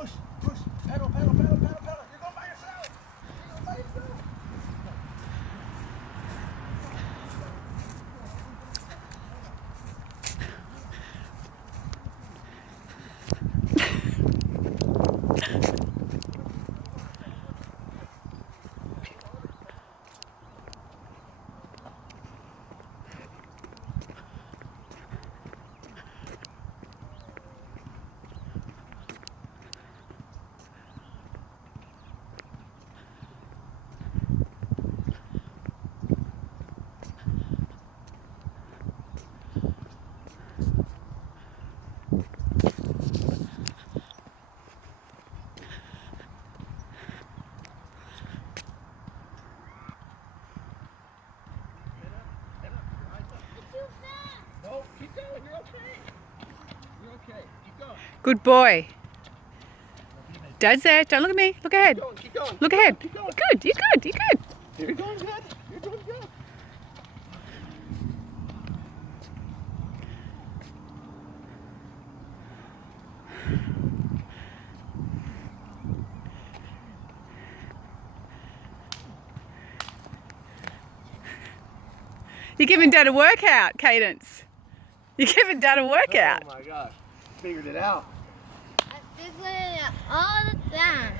push, push, pedal, pedal, pedal, pedal, pedal. You're going by yourself. You're going by yourself. No, keep going. You're okay. You're okay. Keep going. Good boy. Dad's there. Don't look at me. Look ahead. Keep going. Keep going. Look ahead. Keep going. Good. You're good. You're good. You're doing good. You're doing good. You're giving Dad a workout, Cadence. You're giving Dad a workout. Oh my gosh. Figured it out. I figured it out all the time.